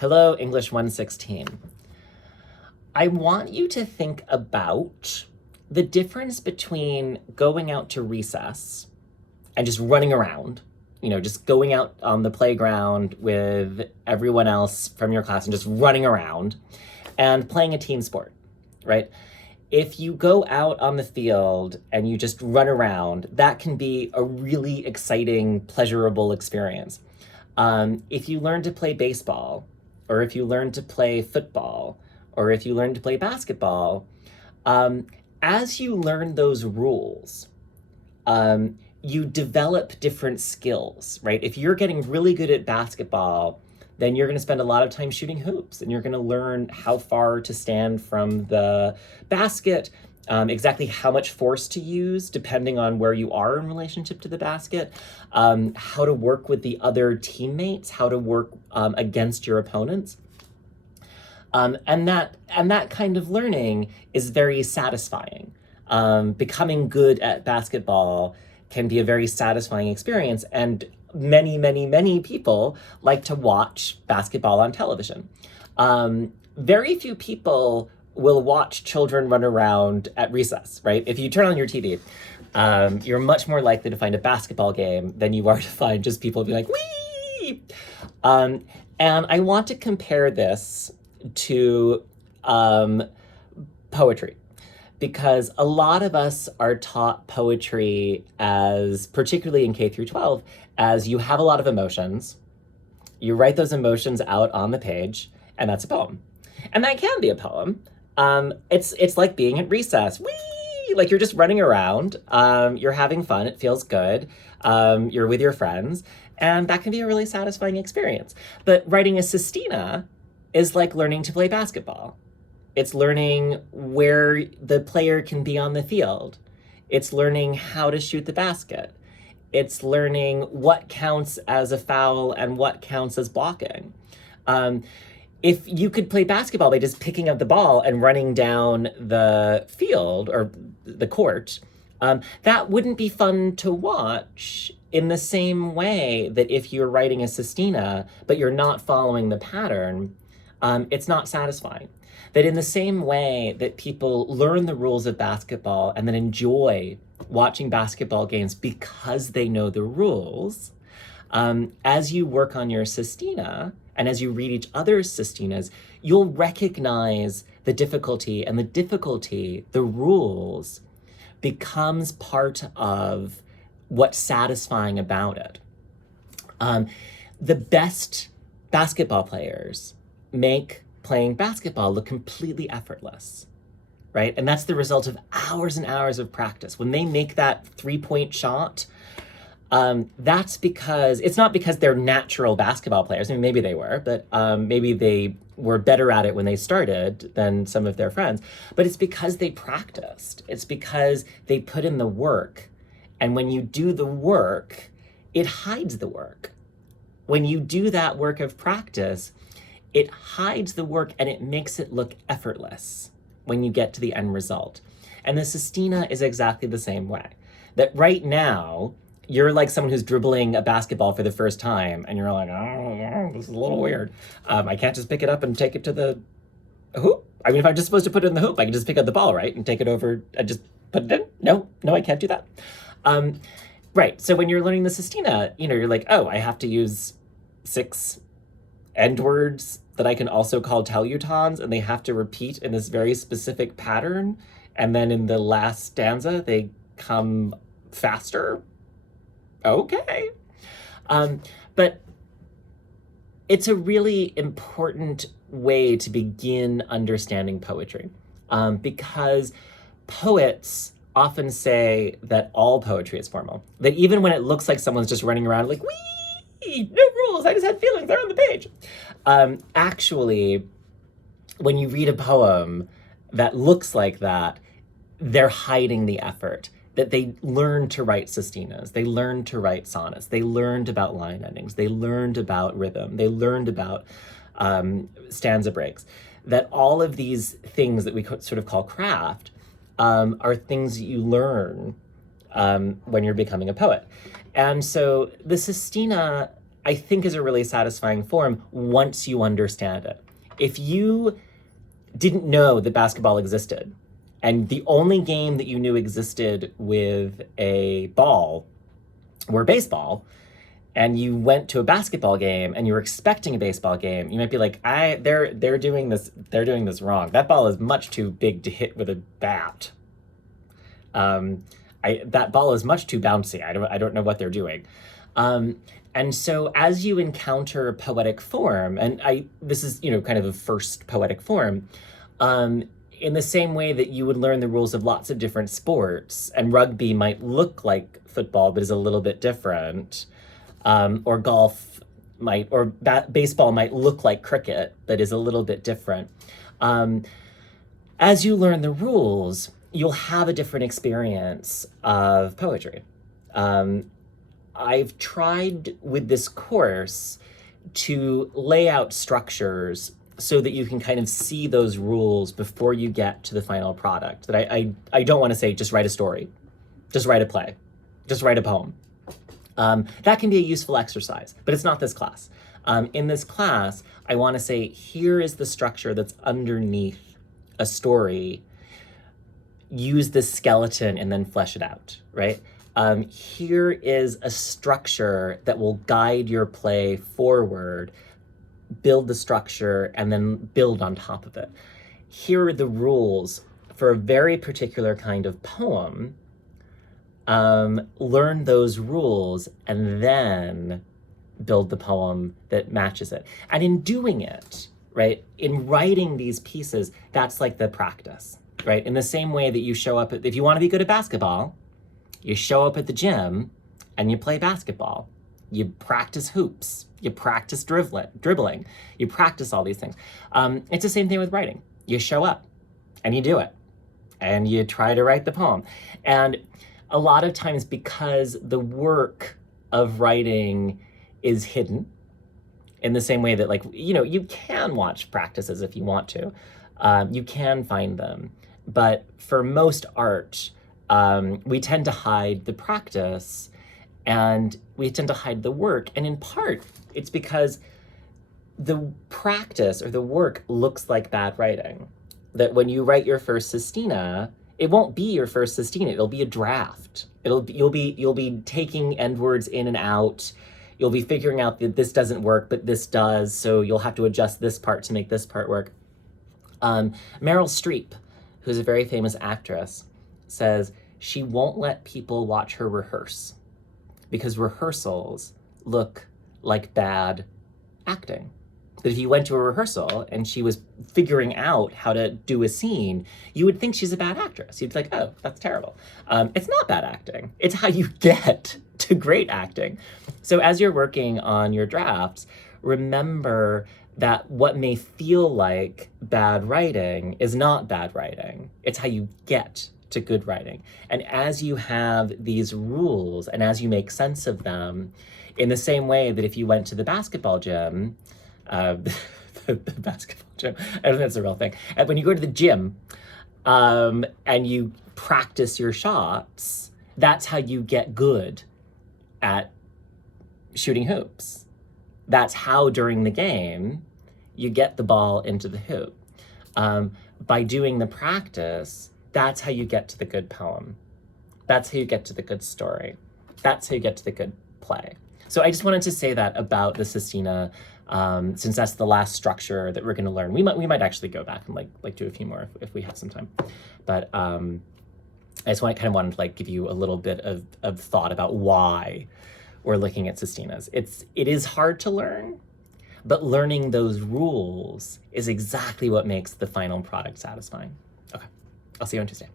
Hello, English 116. I want you to think about the difference between going out to recess and just running around, just going out on the playground with everyone else from your class and just running around, and playing a team sport, right? If you go out on the field and you just run around, that can be a really exciting, pleasurable experience. If you learn to play baseball, or if you learn to play football, or if you learn to play basketball, as you learn those rules, you develop different skills, right? If you're getting really good at basketball, then you're going to spend a lot of time shooting hoops, and you're going to learn how far to stand from the basket, exactly how much force to use depending on where you are in relationship to the basket, how to work with the other teammates, how to work against your opponents. And that kind of learning is very satisfying. Becoming good at basketball can be a very satisfying experience, and many, many, many people like to watch basketball on television. Very few people will watch children run around at recess, right? If you turn on your TV, you're much more likely to find a basketball game than you are to find just people be like, wee! And I want to compare this to poetry, because a lot of us are taught poetry as, particularly in K through 12, as you have a lot of emotions, you write those emotions out on the page, and that's a poem. And that can be a poem. It's like being at recess. Whee! Like you're just running around, you're having fun, it feels good, you're with your friends, and that can be a really satisfying experience. But writing a sestina is like learning to play basketball. It's learning where the player can be on the field. It's learning how to shoot the basket. It's learning what counts as a foul and what counts as blocking. If you could play basketball by just picking up the ball and running down the field or the court, that wouldn't be fun to watch in the same way that if you're writing a sestina, but you're not following the pattern, it's not satisfying. That in the same way that people learn the rules of basketball and then enjoy watching basketball games because they know the rules, as you work on your sestina and as you read each other's sestinas, you'll recognize the difficulty, and the rules, becomes part of what's satisfying about it. The best basketball players make playing basketball look completely effortless, right? And that's the result of hours and hours of practice. When they make that 3-point shot, that's because, it's not because they're natural basketball players. I mean, maybe they were, but maybe they were better at it when they started than some of their friends. But it's because they practiced. It's because they put in the work. And when you do the work, it hides the work. When you do that work of practice, it hides the work and it makes it look effortless when you get to the end result. And the sestina is exactly the same way. That right now, you're like someone who's dribbling a basketball for the first time, and you're like, oh, this is a little weird. I can't just pick it up and take it to the hoop. I mean, if I'm just supposed to put it in the hoop, I can just pick up the ball, right? And take it over and just put it in? No, I can't do that. Right, so when you're learning the sestina, you're like, oh, I have to use 6 end words that I can also call telutons, and they have to repeat in this very specific pattern. And then in the last stanza, they come faster. Okay. But it's a really important way to begin understanding poetry, because poets often say that all poetry is formal. That even when it looks like someone's just running around like, wee, no rules, I just had feelings, they're on the page. Actually, when you read a poem that looks like that, they're hiding the effort. That they learned to write sestinas, they learned to write sonnets, they learned about line endings, they learned about rhythm, they learned about stanza breaks. That all of these things that we sort of call craft are things you learn when you're becoming a poet. And so the sestina I think is a really satisfying form once you understand it. If you didn't know that basketball existed, and the only game that you knew existed with a ball were baseball, and you went to a basketball game and you were expecting a baseball game, you might be like, they're doing this wrong. That ball is much too big to hit with a bat. That ball is much too bouncy. I don't know what they're doing. And so as you encounter poetic form, and this is, kind of a first poetic form, in the same way that you would learn the rules of lots of different sports, and rugby might look like football but is a little bit different, or golf baseball might look like cricket but is a little bit different. As you learn the rules, you'll have a different experience of poetry. I've tried with this course to lay out structures so that you can kind of see those rules before you get to the final product. That I don't want to say just write a story, just write a play, just write a poem. That can be a useful exercise, but it's not this class. In this class, I want to say, here is the structure that's underneath a story. Use the skeleton and then flesh it out, right? Here is a structure that will guide your play forward. Build the structure and then build on top of it. Here are the rules for a very particular kind of poem. Learn those rules and then build the poem that matches it. And in doing it, right, in writing these pieces, that's like the practice, right? In the same way that you show up, if you want to be good at basketball, you show up at the gym and you play basketball. You practice hoops, you practice dribbling, you practice all these things. It's the same thing with writing. You show up and you do it and you try to write the poem. And a lot of times, because the work of writing is hidden, in the same way that, you can watch practices if you want to. You can find them. But for most art, we tend to hide the practice and we tend to hide the work. And in part, it's because the practice or the work looks like bad writing. That when you write your first sestina, it won't be your first sestina. It'll be a draft. You'll be taking end words in and out. You'll be figuring out that this doesn't work, but this does. So you'll have to adjust this part to make this part work. Meryl Streep, who's a very famous actress, says she won't let people watch her rehearse because rehearsals look like bad acting. That if you went to a rehearsal and she was figuring out how to do a scene, you would think she's a bad actress. You'd be like, oh, that's terrible. It's not bad acting. It's how you get to great acting. So as you're working on your drafts, remember that what may feel like bad writing is not bad writing. It's how you get to good writing. And as you have these rules and as you make sense of them, in the same way that if you went to the basketball gym, the basketball gym, I don't think that's a real thing. And when you go to the gym and you practice your shots, that's how you get good at shooting hoops. That's how during the game you get the ball into the hoop. By doing the practice, that's how you get to the good poem. That's how you get to the good story. That's how you get to the good play. So I just wanted to say that about the sestina, since that's the last structure that we're going to learn. We might actually go back and like do a few more if we have some time. But I just kind of wanted to give you a little bit of thought about why we're looking at sestinas. It is hard to learn, but learning those rules is exactly what makes the final product satisfying. Okay, I'll see you on Tuesday.